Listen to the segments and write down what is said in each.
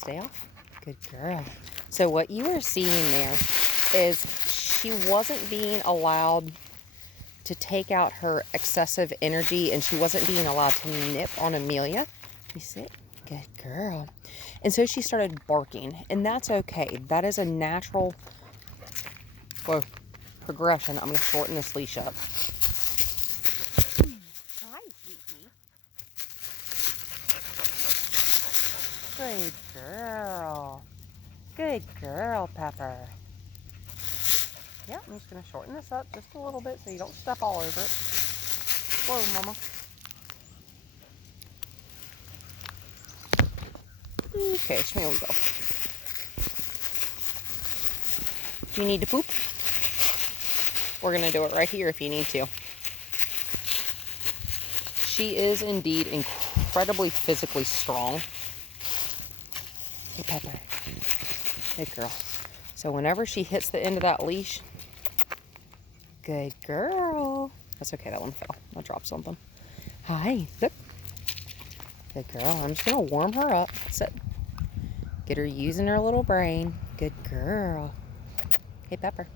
Stay off. Good girl. So what you were seeing there is she wasn't being allowed to take out her excessive energy, and she wasn't being allowed to nip on Amelia. You sit. Good girl. And so she started barking, and that's okay. That is a natural progression. I'm going to shorten this leash up. Hi, sweetie. Good girl. Good girl, Pepper. Yep, I'm just going to shorten this up just a little bit so you don't step all over it. Whoa, Mama. Okay, so here we go. Do you need to poop? We're going to do it right here if you need to. She is indeed incredibly physically strong. Hey, Pepper. Good girl. So whenever she hits the end of that leash, good girl. That's okay, that one fell. I dropped something. Hi. Look. Good girl. I'm just going to warm her up. Sit. Get her using her little brain. Good girl. Hey, Pepper.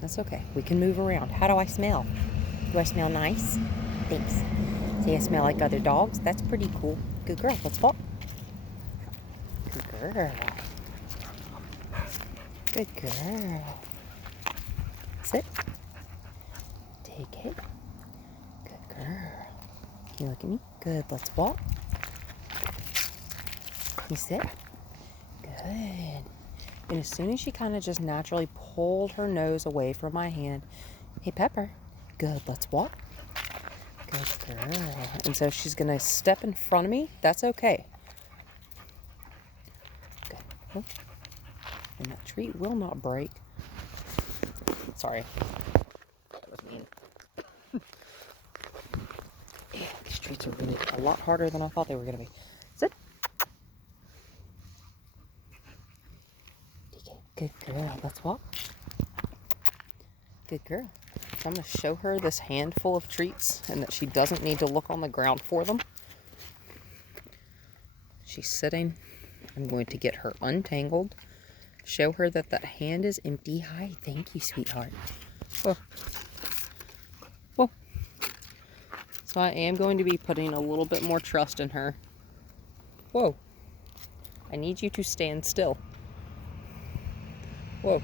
That's okay. We can move around. How do I smell? Do I smell nice? Thanks. Say I smell like other dogs? That's pretty cool. Good girl. Let's walk. Good girl. Good girl. Sit. Take it. Good girl. Can you look at me? Good. Let's walk. You sit. Good. And as soon as she kind of just naturally pulled her nose away from my hand, hey, Pepper. Good. Let's walk. Good girl. And so she's going to step in front of me. That's okay. Good. Oh. And that treat will not break. Sorry. That was mean. Yeah, these treats are really a lot harder than I thought they were going to be. Sit. Good girl. Let's walk. Good girl. So I'm going to show her this handful of treats and that she doesn't need to look on the ground for them. She's sitting. I'm going to get her untangled. Show her that that hand is empty. Hi. Thank you, sweetheart. Whoa. Whoa. So I am going to be putting a little bit more trust in her. Whoa. I need you to stand still. Whoa.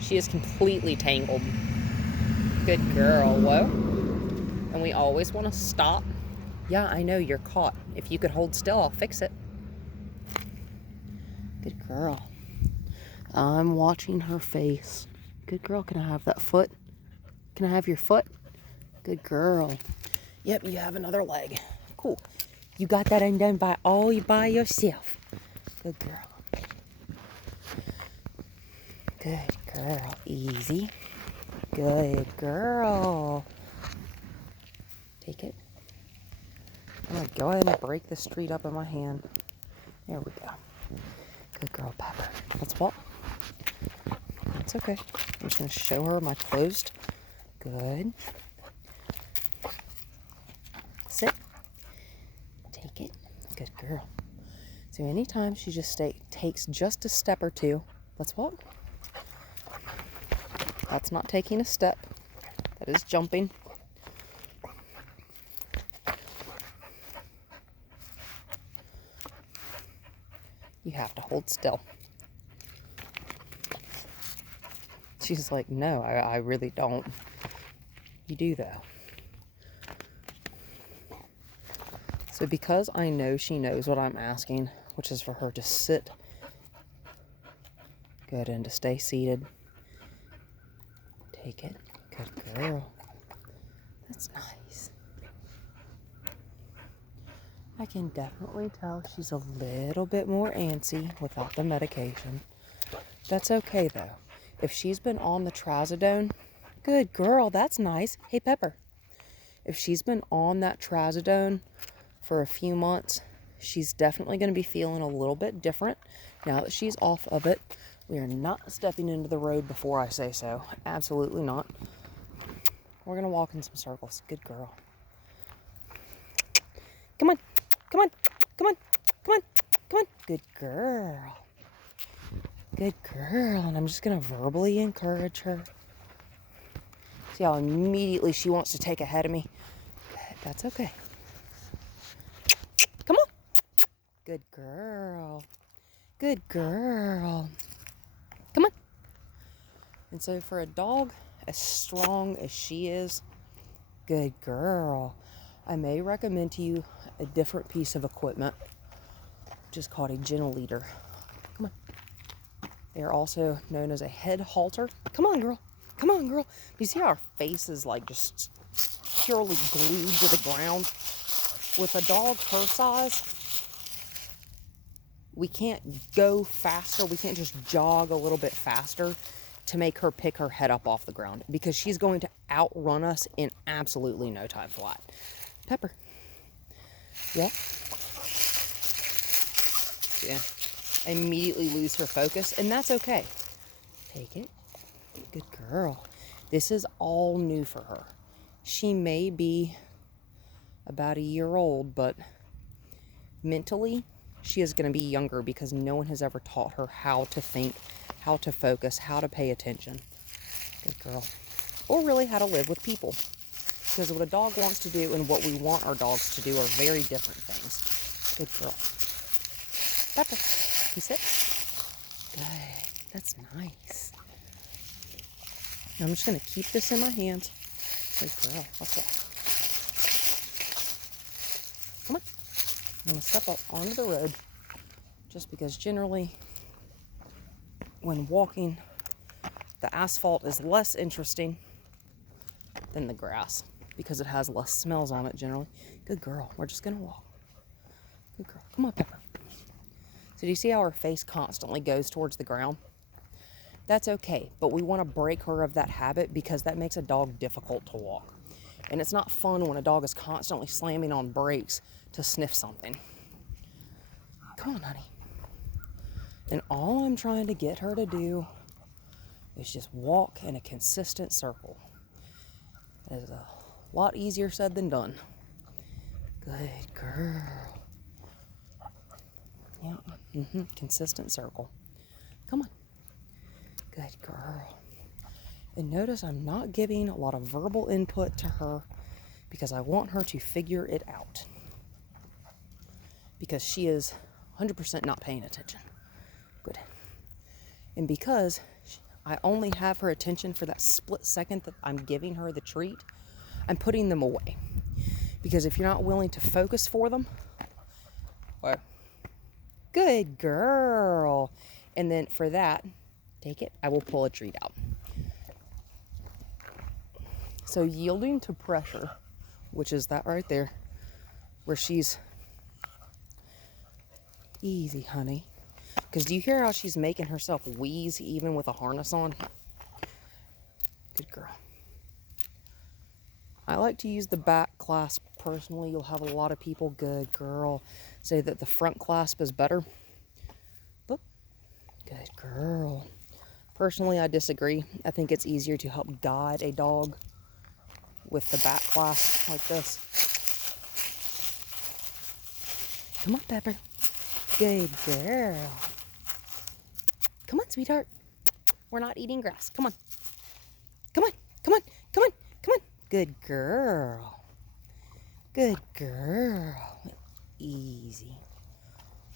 She is completely tangled. Good girl. Whoa. And we always want to stop. Yeah, I know you're caught. If you could hold still, I'll fix it. Good girl. I'm watching her face. Good girl. Can I have that foot? Can I have your foot? Good girl. Yep, you have another leg. Cool. You got that undone all by yourself. Good girl. Good girl. Easy. Good girl. Take it. I'm going to go ahead and break this treat up in my hand. There we go. Good girl, Pepper. Let's walk. It's okay. I'm just going to show her my closed. Good. Sit. Take it. Good girl. So anytime she just takes just a step or two, let's walk. That's not taking a step. That is jumping. You have to hold still. She's like, no, I really don't. You do though. So because I know she knows what I'm asking, which is for her to sit good and to stay seated. Take it. Good girl. That's nice. I can definitely tell she's a little bit more antsy without the medication. That's okay though. If she's been on the trazodone, good girl, that's nice. Hey, Pepper. If she's been on that trazodone for a few months, she's definitely going to be feeling a little bit different now that she's off of it. We are not stepping into the road before I say so. Absolutely not. We're going to walk in some circles. Good girl. Come on. Come on. Come on. Come on. Good girl. Good girl. And I'm just going to verbally encourage her. See how immediately she wants to take ahead of me? Good. That's okay. Come on. Good girl. Good girl. Come on. And so for a dog as strong as she is, good girl, I may recommend to you a different piece of equipment, which is called a gentle leader. Come on. They are also known as a head halter. Come on, girl. Come on, girl. You see how our face is like just purely glued to the ground? With a dog her size, we can't go faster. We can't just jog a little bit faster to make her pick her head up off the ground, because she's going to outrun us in absolutely no time flat. Pepper. Yeah. Yeah. Immediately lose her focus, and that's okay. Take it. Good girl. This is all new for her. She may be about a year old, but mentally she is going to be younger because no one has ever taught her how to think, how to focus, how to pay attention. Good girl. Or really how to live with people. Because what a dog wants to do and what we want our dogs to do are very different things. Good girl. Pepper, you sit? Good. That's nice. Now I'm just going to keep this in my hand. Good girl. Let's walk. Come on. I'm going to step up onto the road, just because generally when walking, the asphalt is less interesting than the grass because it has less smells on it generally. Good girl. We're just going to walk. Good girl. Come on, Pepper. So do you see how her face constantly goes towards the ground? That's okay, but we want to break her of that habit because that makes a dog difficult to walk. And it's not fun when a dog is constantly slamming on brakes to sniff something. Come on, honey. And all I'm trying to get her to do is just walk in a consistent circle. It is a lot easier said than done. Good girl. Yeah. Consistent circle. Come on. Good girl. And notice I'm not giving a lot of verbal input to her because I want her to figure it out. Because she is 100% not paying attention. Good. And because I only have her attention for that split second that I'm giving her the treat, I'm putting them away. Because if you're not willing to focus for them, well, good girl. And then for that, take it, I will pull a treat out. So yielding to pressure, which is that right there, where she's easy, honey. Because do you hear how she's making herself wheeze even with a harness on? Good girl. I like to use the back clasp personally. You'll have a lot of people, good girl, say that the front clasp is better. But good girl. Personally, I disagree. I think it's easier to help guide a dog with the back clasp like this. Come on, Pepper. Good girl. Come on, sweetheart. We're not eating grass. Come on. Come on. Come on. Come on. Come on. Good girl. Good girl. Easy.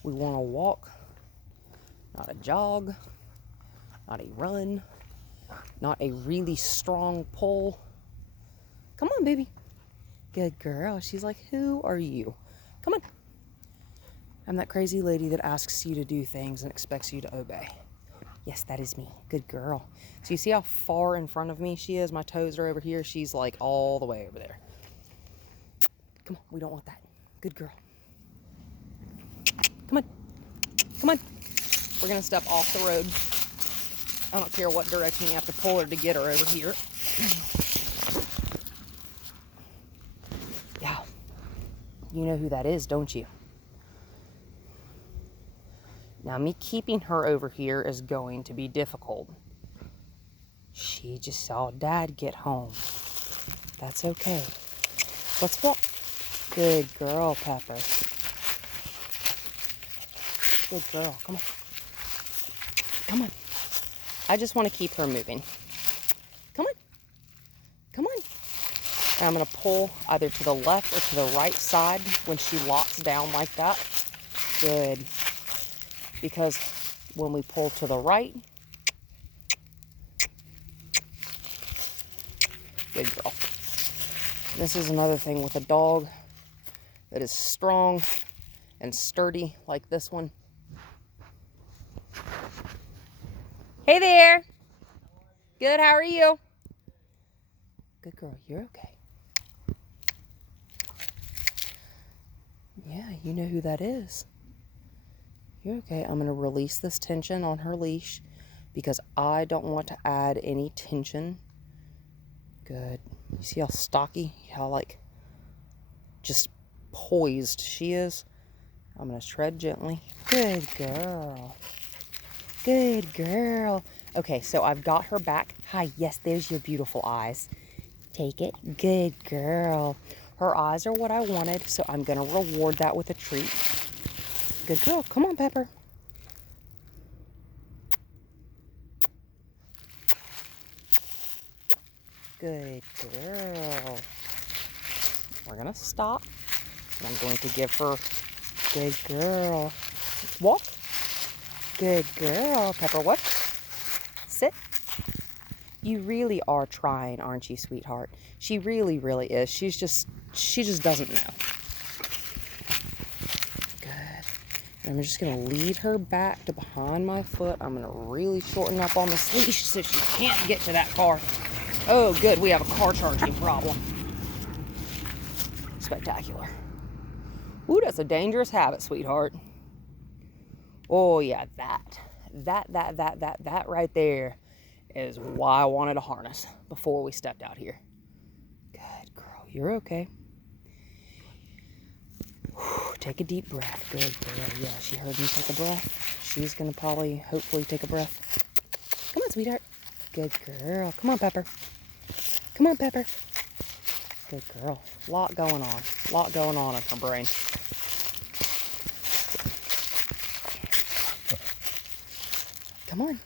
We want to walk, not a jog, not a run, not a really strong pull. Come on, baby. Good girl. She's like, who are you? Come on. I'm that crazy lady that asks you to do things and expects you to obey. Yes, that is me. Good girl. So you see how far in front of me she is? My toes are over here. She's like all the way over there. Come on. We don't want that. Good girl. Come on. Come on. We're going to step off the road. I don't care what direction you have to pull her to get her over here. Yeah. You know who that is, don't you? Now, me keeping her over here is going to be difficult. She just saw Dad get home. That's okay. Let's walk. Good girl, Pepper. Good girl. Come on. Come on. I just want to keep her moving. Come on. Come on. And I'm going to pull either to the left or to the right side when she locks down like that. Good. Because when we pull to the right, good girl. This is another thing with a dog that is strong and sturdy like this one. Hey there. Good, how are you? Good girl, you're okay. Yeah, you know who that is. You're okay. I'm going to release this tension on her leash because I don't want to add any tension. Good. You see how stocky, how like just poised she is? I'm going to tread gently. Good girl. Good girl. Okay, so I've got her back. Hi, yes, there's your beautiful eyes. Take it. Good girl. Her eyes are what I wanted, so I'm going to reward that with a treat. Good girl. Come on, Pepper. Good girl. We're going to stop. I'm going to give her, good girl. Walk. Good girl. Pepper, what? Sit. You really are trying, aren't you, sweetheart? She really, really is. She just doesn't know. Good. And I'm just going to lead her back to behind my foot. I'm going to really shorten up on this leash so she can't get to that car. Oh, good. We have a car charging problem. Spectacular. Ooh, that's a dangerous habit, sweetheart. Oh, yeah, that right there is why I wanted a harness before we stepped out here. Good girl, you're okay. Whew, take a deep breath. Good girl. Yeah, she heard me take a breath. She's gonna probably, hopefully, take a breath. Come on, sweetheart. Good girl. Come on, Pepper. Come on, Pepper. Good girl. Lot going on. Lot going on in her brain. Come on.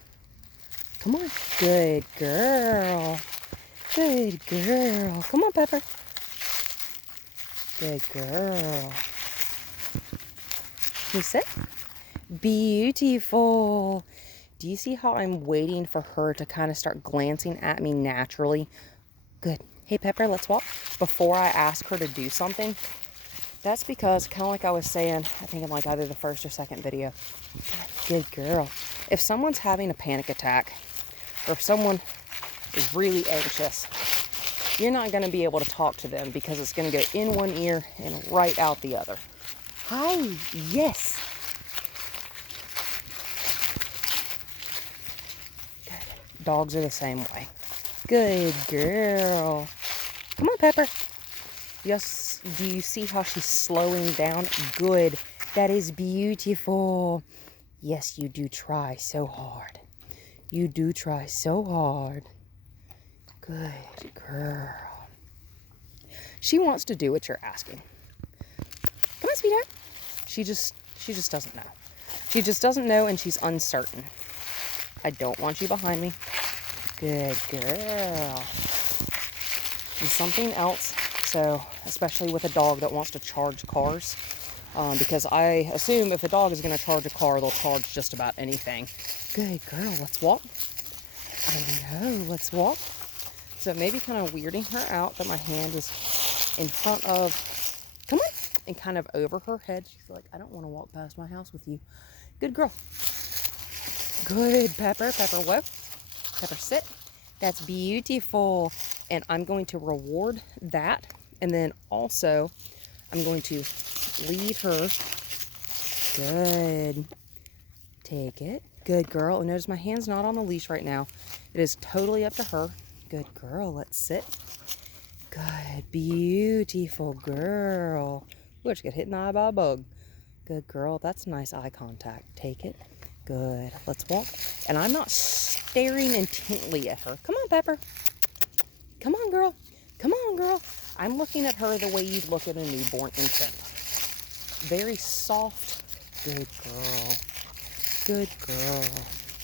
Come on. Good girl. Good girl. Come on, Pepper. Good girl. Can you sit? Beautiful. Do you see how I'm waiting for her to kind of start glancing at me naturally? Good. Hey, Pepper, let's walk. Before I ask her to do something, that's because, kind of like I was saying, I think in like either the first or second video. Good girl. If someone's having a panic attack, or if someone is really anxious, you're not going to be able to talk to them because it's going to go in one ear and right out the other. Hi, yes. Good. Dogs are the same way. Good girl. Come on, Pepper. Yes, do you see how she's slowing down? Good. That is beautiful. Yes, you do try so hard. You do try so hard. Good girl. She wants to do what you're asking. Come on, sweetheart. She just doesn't know. She just doesn't know, and she's uncertain. I don't want you behind me. Good girl. And something else, so especially with a dog that wants to charge cars, because I assume if a dog is going to charge a car, they'll charge just about anything. Good girl, let's walk. I know, let's walk. So maybe kind of weirding her out that my hand is in front of, come on, and kind of over her head. She's like, I don't want to walk past my house with you. Good girl. Good, Pepper. Pepper, whoa. Pepper, sit. That's beautiful. And I'm going to reward that. And then also, I'm going to lead her. Good. Take it. Good girl. And notice my hand's not on the leash right now. It is totally up to her. Good girl. Let's sit. Good. Beautiful girl. Ooh, I just got hit in the eye by a bug. Good girl. That's nice eye contact. Take it. Good. Let's walk. And I'm not staring intently at her. Come on, Pepper. Come on, girl. Come on, girl. I'm looking at her the way you'd look at a newborn infant. Very soft. Good girl. Good girl.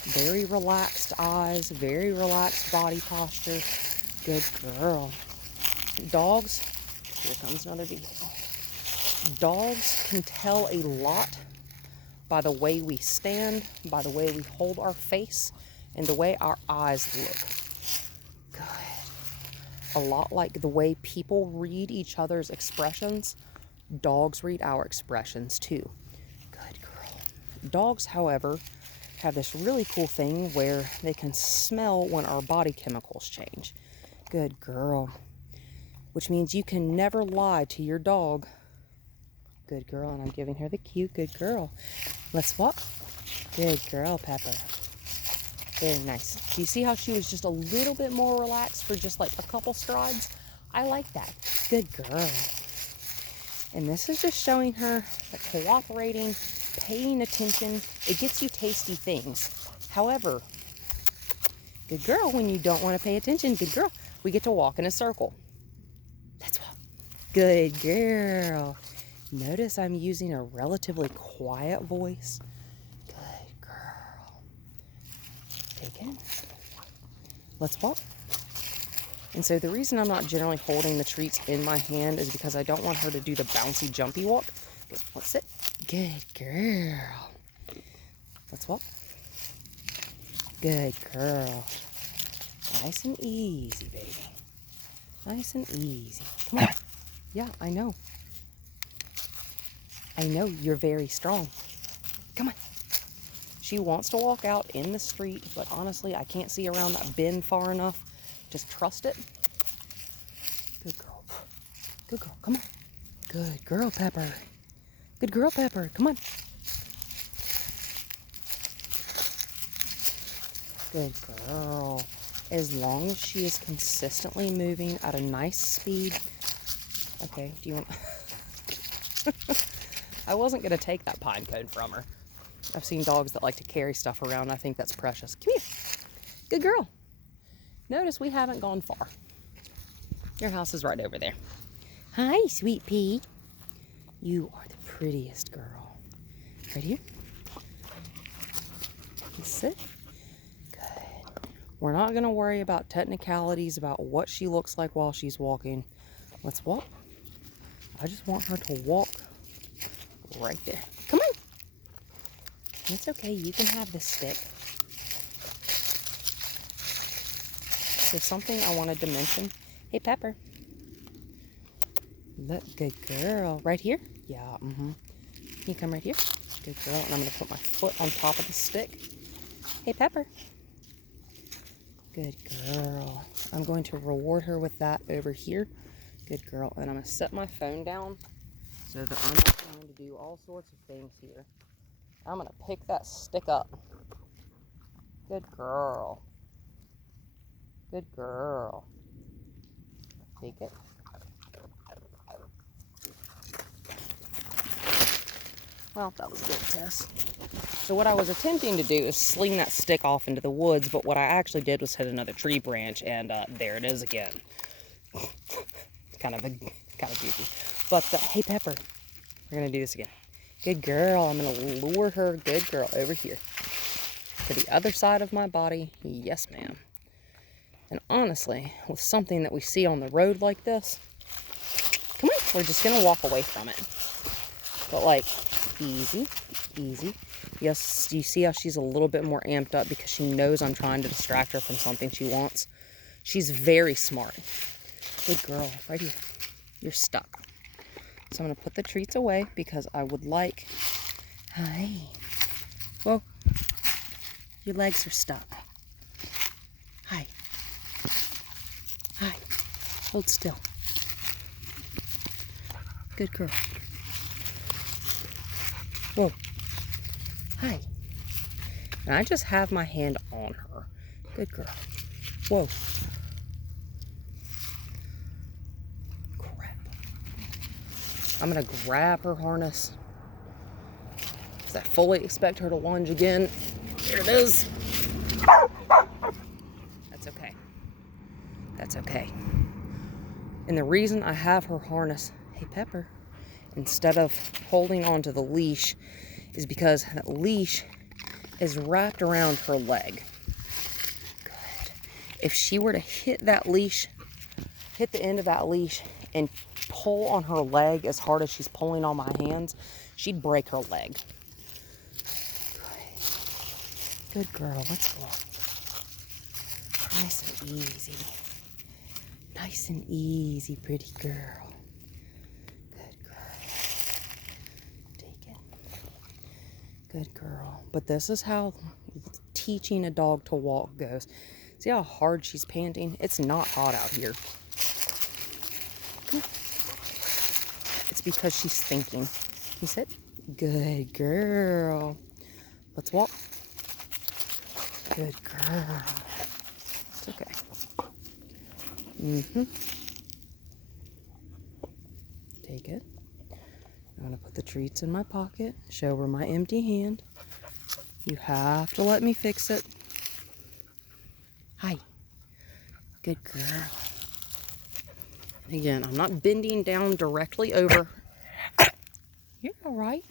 Very relaxed eyes, very relaxed body posture. Good girl. Dogs, here comes another vehicle. Dogs can tell a lot by the way we stand, by the way we hold our face, and the way our eyes look. Good. A lot like the way people read each other's expressions, dogs read our expressions too. Good girl. Dogs, however, have this really cool thing where they can smell when our body chemicals change. Good girl. Which means you can never lie to your dog. Good girl, and I'm giving her the cue. Good girl. Let's walk. Good girl, Pepper. Very nice. Do you see how she was just a little bit more relaxed for just like a couple strides? I like that. Good girl. And this is just showing her that cooperating, paying attention, it gets you tasty things. However, good girl, when you don't want to pay attention, good girl, we get to walk in a circle. Let's walk. Good girl. Notice I'm using a relatively quiet voice. Good girl. Take it. Let's walk. And so the reason I'm not generally holding the treats in my hand is because I don't want her to do the bouncy, jumpy walk. Let's sit. Good girl. Let's walk. Good girl. Nice and easy, baby. Nice and easy. Come on. Yeah, I know. I know you're very strong. Come on. She wants to walk out in the street, but honestly, I can't see around that bend far enough. Just trust it. Good girl. Good girl. Come on. Good girl, Pepper. Good girl, Pepper. Come on. Good girl. As long as she is consistently moving at a nice speed. Okay, do you want... I wasn't going to take that pine cone from her. I've seen dogs that like to carry stuff around. I think that's precious. Come here. Good girl. Notice we haven't gone far. Your house is right over there. Hi, sweet pea. You are the prettiest girl. Right here. Sit. Good. We're not going to worry about technicalities about what she looks like while she's walking. Let's walk. I just want her to walk right there. Come on. It's okay. You can have this stick. So something I wanted to mention. Hey, Pepper. Look, good girl. Right here? Yeah, Can you come right here? Good girl. And I'm going to put my foot on top of the stick. Hey, Pepper. Good girl. I'm going to reward her with that over here. Good girl. And I'm going to set my phone down so that I'm not trying to do all sorts of things here. I'm going to pick that stick up. Good girl. Good girl. Take it. Well, that was good, Tess. So what I was attempting to do is sling that stick off into the woods, but what I actually did was hit another tree branch, and there it is again. kind of goofy. But hey, Pepper, we're gonna do this again. Good girl. I'm gonna lure her. Good girl over here to the other side of my body. Yes, ma'am. And honestly, with something that we see on the road like this, come on, we're just gonna walk away from it. But like, easy, easy. Yes, you see how she's a little bit more amped up because she knows I'm trying to distract her from something she wants. She's very smart. Good girl, right here. You're stuck. So I'm gonna put the treats away because I would like, hi. Whoa, your legs are stuck. Hi. Hi, hold still. Good girl. Whoa. Hi. And I just have my hand on her. Good girl. Whoa. Crap. I'm going to grab her harness. Because I fully expect her to lunge again. Here it is. That's okay. That's okay. And the reason I have her harness, hey Pepper, instead of holding onto the leash, is because that leash is wrapped around her leg. Good. If she were to hit that leash, hit the end of that leash and pull on her leg as hard as she's pulling on my hands, she'd break her leg. Good girl. Let's go. Nice and easy. Nice and easy, pretty girl. Good girl. Take it. Good girl. But this is how teaching a dog to walk goes. See how hard she's panting? It's not hot out here. It's because she's thinking. You sit. Good girl. Let's walk. Good girl. It's okay. Take it. I'm going to put the treats in my pocket. Show her my empty hand. You have to let me fix it. Hi. Good girl. And again, I'm not bending down directly over. You're all right.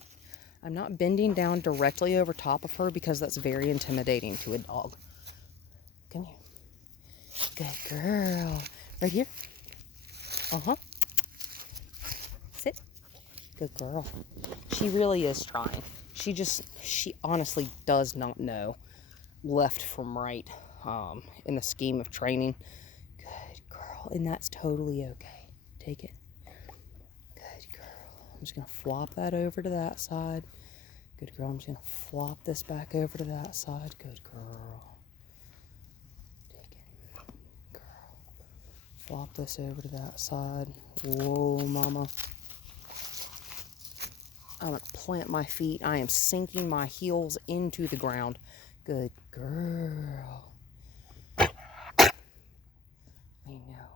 I'm not bending down directly over top of her because that's very intimidating to a dog. Come here. Good girl. Right here. Uh-huh. Sit. Good girl. She really is trying. She honestly does not know left from right in the scheme of training. Good girl. And that's totally okay. Take it. Good girl. I'm just going to flop that over to that side. Good girl. I'm just going to flop this back over to that side. Good girl. Take it. Girl. Flop this over to that side. Whoa, mama. I'm going to plant my feet. I am sinking my heels into the ground. Good girl. I know.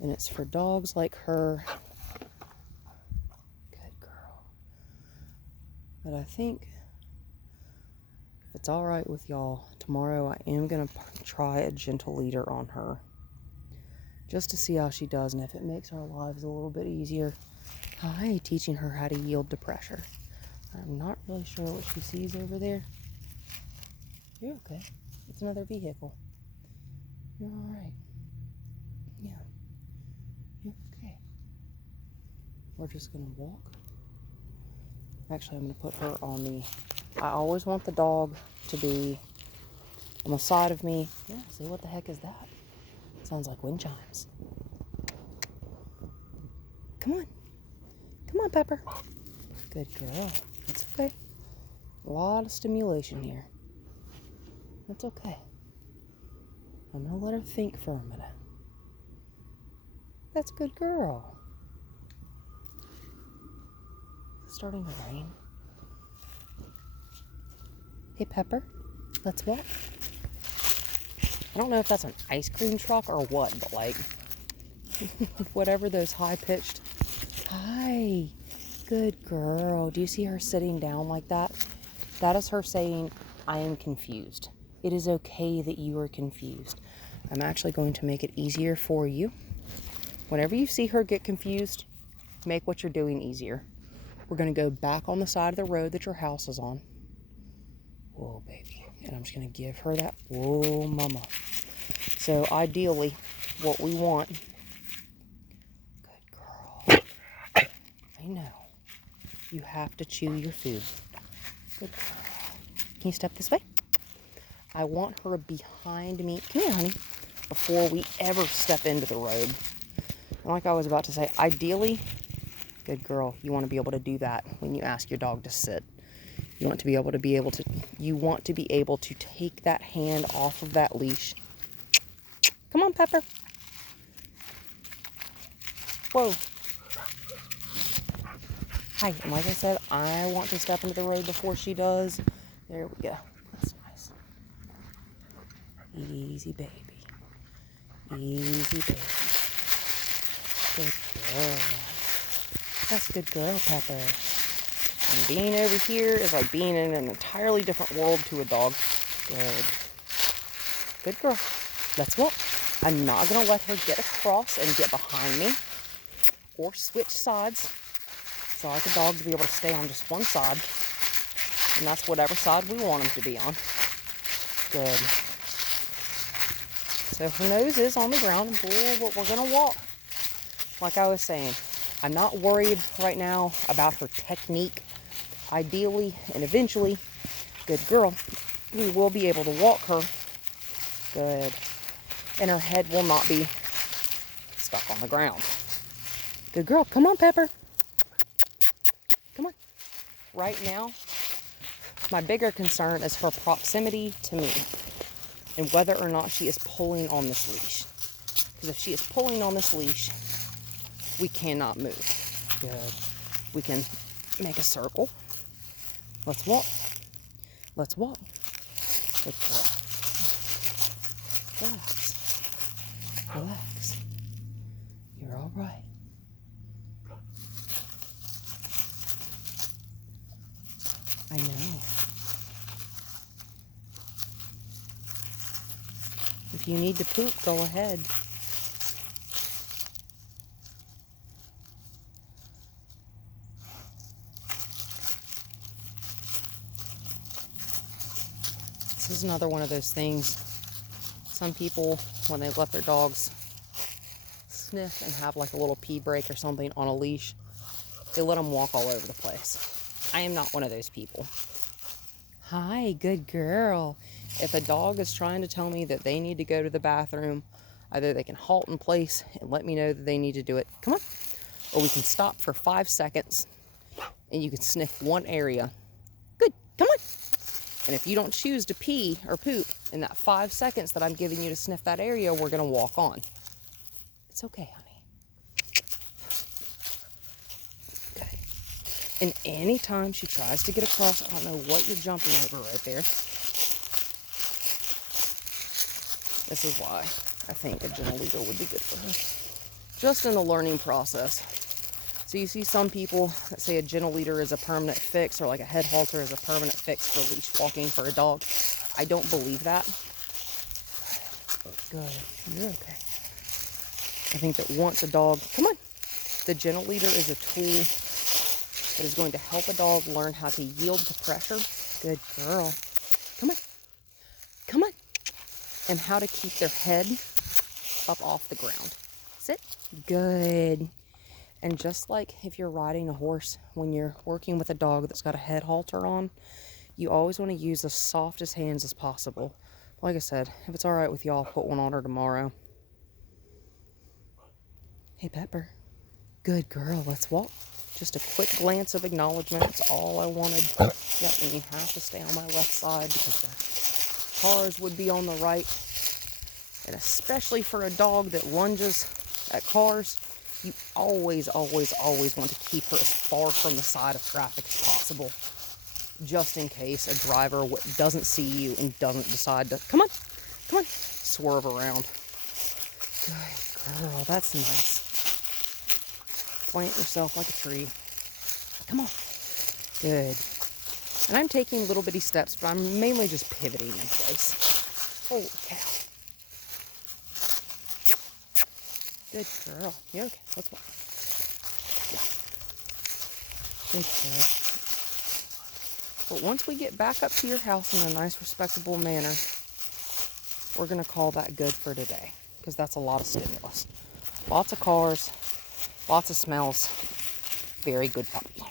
And it's for dogs like her. Good girl. But I think if it's all right with y'all, tomorrow I am going to try a gentle leader on her. Just to see how she does and if it makes our lives a little bit easier. Hi, teaching her how to yield to pressure. I'm not really sure what she sees over there. You're okay. It's another vehicle. You're all right. Yeah. You're okay. We're just going to walk. Actually, I'm going to put her on the... I always want the dog to be on the side of me. Yeah, see, what the heck is that? Sounds like wind chimes. Come on. Come on, Pepper. Good girl. That's okay. A lot of stimulation here. That's okay. I'm going to let her think for a minute. That's a good girl. It's starting to rain. Hey, Pepper. Let's walk. I don't know if that's an ice cream truck or what, but like, whatever those high-pitched... Hi. Good girl. Do you see her sitting down like that? That is her saying, I am confused. It is okay that you are confused. I'm actually going to make it easier for you. Whenever you see her get confused, make what you're doing easier. We're going to go back on the side of the road that your house is on. Whoa, baby. And I'm just going to give her that. Whoa, mama. So ideally, what we want... Good girl. I know. You have to chew your food. Good girl. Can you step this way? I want her behind me. Come here, honey. Before we ever step into the road. And like I was about to say, ideally, good girl, you want to be able to do that when you ask your dog to sit. You want to be able to take that hand off of that leash. Come on, Pepper. Whoa. Hi, and like I said, I want to step into the road before she does. There we go. That's nice. Easy, baby. Easy, baby. Good girl. That's a good girl, Pepper. And being over here is like being in an entirely different world to a dog. Good. Good girl. Let's walk. I'm not going to let her get across and get behind me or switch sides. So I like a dog to be able to stay on just one side. And that's whatever side we want him to be on. Good. So her nose is on the ground, but we're going to walk. Like I was saying, I'm not worried right now about her technique. Ideally and eventually, good girl, we will be able to walk her. Good. And her head will not be stuck on the ground. Good girl. Come on, Pepper. Come on. Right now, my bigger concern is her proximity to me and whether or not she is pulling on this leash. Because if she is pulling on this leash, we cannot move. Good. We can make a circle. Let's walk. Let's walk. Good girl. Relax. Relax. You're all right. I know. If you need to poop, go ahead. This is another one of those things. Some people, when they let their dogs sniff and have like a little pee break or something on a leash, they let them walk all over the place. I am not one of those people. Hi, good girl. If a dog is trying to tell me that they need to go to the bathroom, either they can halt in place and let me know that they need to do it. Come on. Or we can stop for 5 seconds and you can sniff one area. Good. Come on. And if you don't choose to pee or poop in that 5 seconds that I'm giving you to sniff that area, we're going to walk on. It's okay, honey. Okay. And anytime she tries to get across, I don't know what you're jumping over right there. This is why I think a gentle leader would be good for her. Just in the learning process. So you see some people that say a gentle leader is a permanent fix, or like a head halter is a permanent fix for leash walking for a dog. I don't believe that. Good. You're okay. I think that once a dog, come on, the gentle leader is a tool that is going to help a dog learn how to yield to pressure. Good girl. Come on. Come on. And how to keep their head up off the ground. Sit. Good. And just like if you're riding a horse, when you're working with a dog that's got a head halter on, you always want to use the softest hands as possible. Like I said, if it's all right with y'all, I'll put one on her tomorrow. Hey, Pepper. Good girl. Let's walk. Just a quick glance of acknowledgement. That's all I wanted. Yep, and you have to stay on my left side because the cars would be on the right. And especially for a dog that lunges at cars, you always, always, always want to keep her as far from the side of traffic as possible. Just in case a driver doesn't see you and doesn't decide to, come on, swerve around. Good girl, that's nice. Plant yourself like a tree. Come on. Good. And I'm taking little bitty steps, but I'm mainly just pivoting in place. Holy cow. Good girl. You're okay. Let's walk. Yeah. Good girl. But once we get back up to your house in a nice, respectable manner, we're going to call that good for today. Because that's a lot of stimulus. Lots of cars. Lots of smells. Very good puppy.